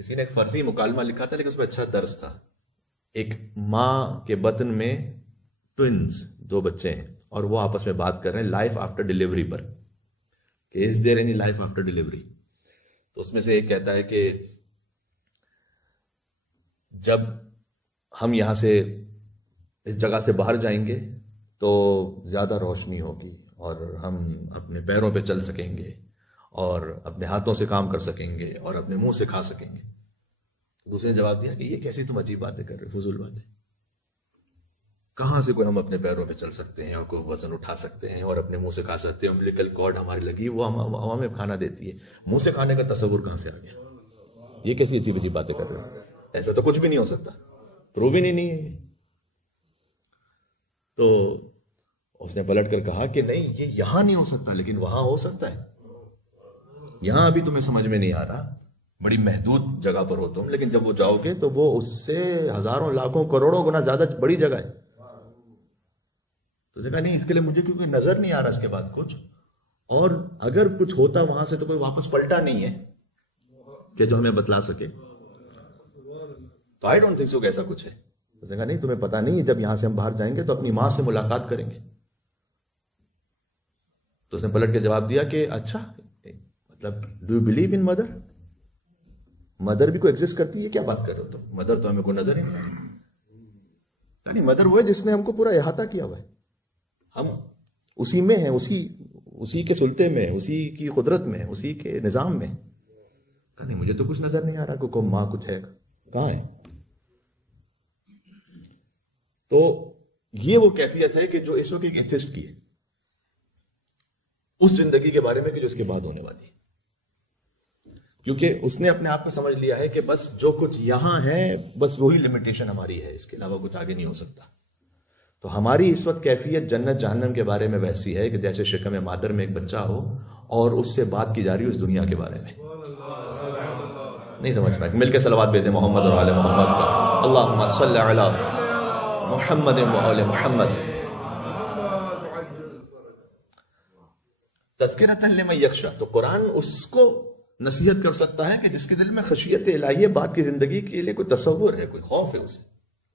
کسی نے ایک فرضی مکالمہ لکھا تھا لیکن اس میں اچھا درس تھا. ایک ماں کے بطن میں ٹوئنز 2 بچے ہیں اور وہ آپس میں بات کر رہے ہیں لائف آفٹر ڈیلیوری پر کہ is there any life after delivery. تو اس میں سے ایک کہتا ہے کہ جب ہم یہاں سے اس جگہ سے باہر جائیں گے تو زیادہ روشنی ہوگی اور ہم اپنے پیروں پہ چل سکیں گے اور اپنے ہاتھوں سے کام کر سکیں گے اور اپنے منہ سے کھا سکیں گے. دوسرے نے جواب دیا کہ یہ کیسی تم عجیب باتیں کر رہے، فضول باتیں. کہاں سے کوئی ہم اپنے پیروں پہ چل سکتے ہیں اور کوئی وزن اٹھا سکتے ہیں اور اپنے منہ سے کھا سکتے ہیں. امبلیکل کارڈ ہماری لگی وہ ہمیں کھانا دیتی ہے، منہ سے کھانے کا تصور کہاں سے آ گیا؟ یہ کیسی عجیب عجیب باتیں کر رہے ہیں؟ ایسا تو کچھ بھی نہیں ہو سکتا، پروون ہی نہیں ہے. تو اس نے پلٹ کر کہا کہ نہیں، یہ یہاں نہیں ہو سکتا لیکن وہاں ہو سکتا ہے. یہاں ابھی تمہیں سمجھ میں نہیں آ رہا، بڑی محدود جگہ پر ہو تم، لیکن جب وہ جاؤ گے تو وہ اس سے ہزاروں لاکھوں کروڑوں گنا زیادہ بڑی جگہ ہے. تو اس نے کہا نہیں، اس کے لیے مجھے کیونکہ نظر نہیں آ رہا اس کے بعد کچھ، اور اگر کچھ ہوتا وہاں سے تو کوئی واپس پلٹا نہیں ہے کہ جو ہمیں بتلا سکے. تو آئی ڈونٹ تھنک سو کہ ایسا کچھ ہے. اس نے کہا نہیں، تمہیں پتا نہیں، جب یہاں سے ہم باہر جائیں گے تو اپنی ماں سے ملاقات کریں گے. تو اس نے پلٹ کے جواب دیا کہ اچھا، مطلب do you believe in mother? Mother بھی کوئی ایگزسٹ کرتی ہے؟ کیا بات کر رہے ہو تم؟ مدر تو ہمیں کوئی نظر ہی نہیں آ رہی. یعنی مدر وہ ہے جس نے ہم کو پورا احاطہ کیا ہوا ہے، ہم اسی میں ہیں، اسی کے سلطے میں، اسی کی قدرت میں، اسی کے نظام میں. کہا نہیں، مجھے تو کچھ نظر نہیں آ رہا کوئی ماں کچھ ہے، کہاں ہے؟ تو یہ وہ کیفیت ہے کہ جو اس وقت ایک ایتھسٹ کی ہے، اس زندگی کے بارے میں کہ جو اس کے بعد ہونے والی ہے. کیونکہ اس نے اپنے آپ کو سمجھ لیا ہے کہ بس جو کچھ یہاں ہے بس وہی لمیٹیشن ہماری ہے، اس کے علاوہ کچھ آگے نہیں ہو سکتا. تو ہماری اس وقت کیفیت جنت جہنم کے بارے میں ویسی ہے کہ جیسے شکم مادر میں ایک بچہ ہو اور اس سے بات کی جا رہی ہو اس دنیا کے بارے میں. نہیں سمجھ پائے؟ مل کے صلوات بھیجیں محمد اور آل محمد پر. اللہم صلی علی محمد و آل محمد. تذکرۃ لمن یخشی. تو قرآن اس کو نصیحت کر سکتا ہے کہ جس کے دل میں خشیت الہی، بات کی زندگی کے لیے کوئی تصور ہے، کوئی خوف ہے اسے.